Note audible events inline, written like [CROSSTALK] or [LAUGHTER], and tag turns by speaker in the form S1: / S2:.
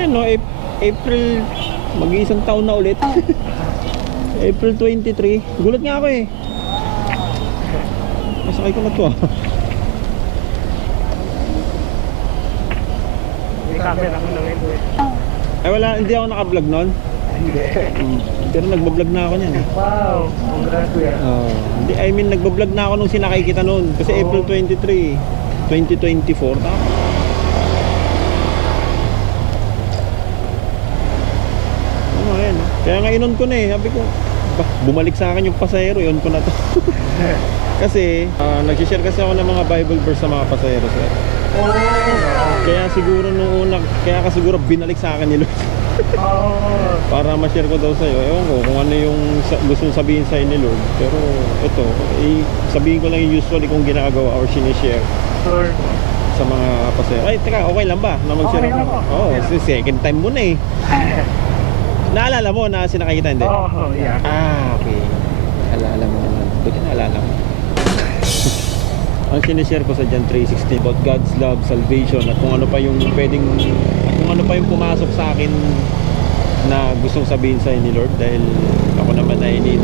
S1: Ayun no, Ap- April, mag-iisang taon na ulit. [LAUGHS] April 23. Gulat nga ako eh. Masakay ko na to ah.
S2: Camera ko lang ito eh.
S1: Ay wala, hindi ako naka-vlog noon.
S2: Hindi.
S1: Mm. Pero nagbablog na ako niyan eh.
S2: Wow, congrats kuya.
S1: Oh, hindi, I mean nagbablog na ako nung sinakay kita noon. Kasi
S2: Oo.
S1: April 23, 2024. Tama. Oo, ayan. oh. Kaya nga inon ko na eh. Sabi ko, bumalik sa akin yung pasahero, yun ko na to. [LAUGHS] kasi, uh, nagsishare kasi ako ng mga Bible verse sa mga pasahero, sir.
S2: Oh,
S1: Kaya siguro nung una, kaya ka siguro binalik sa akin ni Lord.
S2: oh. [LAUGHS]
S1: para ma-share ko daw sa'yo. Ewan ko kung ano yung gusto sabihin sa'yo ni Lord. Pero ito, eh, sabihin ko lang yung usually kung ginagawa or sinishare
S2: Sure.
S1: sa mga pasahero. Ay, teka, okay lang ba na mag-share
S2: Okay
S1: ako? Oo,
S2: Okay lang.
S1: kasi second time mo na eh. [LAUGHS] Naalala mo na sinakay kita, hindi?
S2: Oh, yeah.
S1: Ah, okay. Alala mo naman. Buti naalala mo. [LAUGHS] Ang sinishare ko sa John 3.16 about God's love, salvation at kung ano pa yung pwedeng at kung ano pa yung pumasok sa akin na gustong sabihin sa ni Lord dahil ako naman ay din